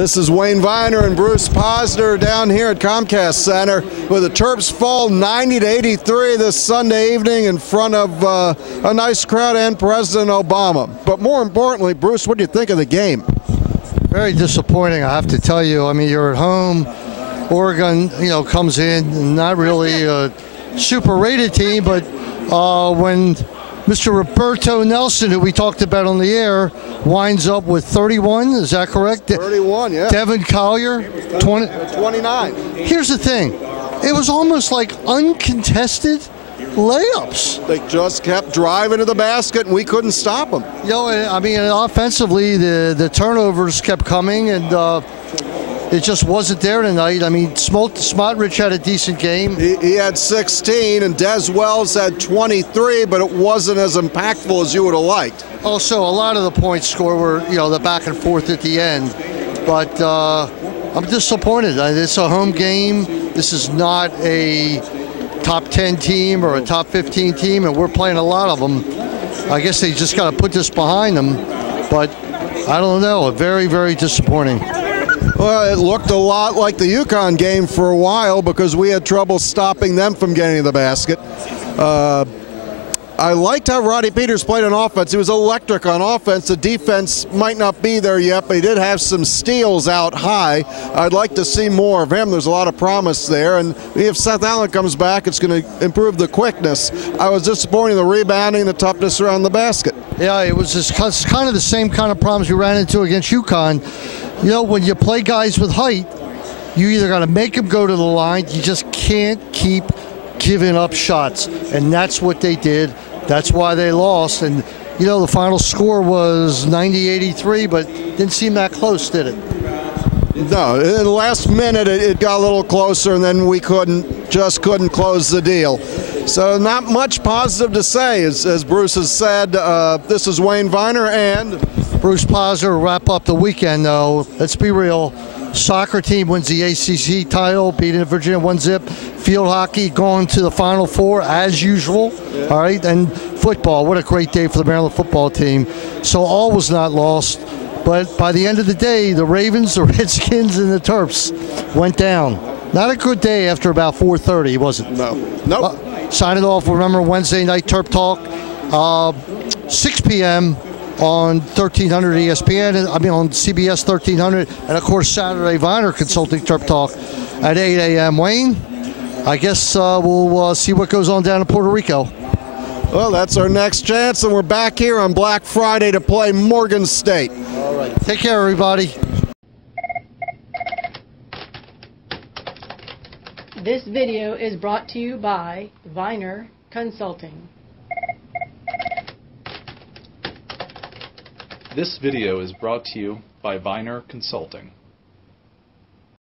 This is Wayne Viner and Bruce Posner down here at Comcast Center where the Terps fall 90-83 this Sunday evening in front of a nice crowd and President Obama. But more importantly, Bruce, what do you think of the game? Very disappointing, I have to tell you. I mean, you're at home. Oregon, comes in, not really a super rated team, but when Mr. Roberto Nelson, who we talked about on the air, winds up with 31. Is that correct? 31, yeah. Devin Collier, 29. Here's the thing. It was almost like uncontested layups. They just kept driving to the basket, and we couldn't stop them. I mean, offensively, the turnovers kept coming, and it just wasn't there tonight. I mean, Smotrich had a decent game. He had 16, and Des Wells had 23, but it wasn't as impactful as you would have liked. Also, a lot of the points scored were, the back and forth at the end. But I'm disappointed. It's a home game. This is not a top 10 team or a top 15 team, and we're playing a lot of them. I guess they just got to put this behind them. But I don't know. Very, very disappointing. Well, it looked a lot like the UConn game for a while because we had trouble stopping them from getting to the basket. I liked how Roddy Peters played on offense. He was electric on offense. The defense might not be there yet, but he did have some steals out high. I'd like to see more of him. There's a lot of promise there, and if Seth Allen comes back, it's going to improve the quickness. I was disappointed in the rebounding, the toughness around the basket. Yeah, it was just kind of the same kind of problems we ran into against UConn. When you play guys with height, you either got to make them go to the line. You just can't keep giving up shots, and that's what they did. That's why they lost. And the final score was 90-83, but didn't seem that close, did it? No, in the last minute it got a little closer, and then we couldn't close the deal. So not much positive to say, as Bruce has said. This is Wayne Viner and Bruce Posner. Wrap up the weekend, though. Let's be real. Soccer team wins the ACC title, beating Virginia 1-0. Field hockey going to the Final Four as usual. Yeah. All right, and football. What a great day for the Maryland football team. So all was not lost. But by the end of the day, the Ravens, the Redskins, and the Terps went down. Not a good day after about 4:30, was it? No. Nope. Sign it off. Remember Wednesday night Terp Talk, 6 p.m. on 1300 ESPN. On CBS 1300, and of course Saturday Viner Consulting Terp Talk at 8 a.m. Wayne, I guess we'll see what goes on down in Puerto Rico. Well, that's our next chance, and we're back here on Black Friday to play Morgan State. All right. Take care, everybody. This video is brought to you by Viner Consulting. This video is brought to you by Viner Consulting.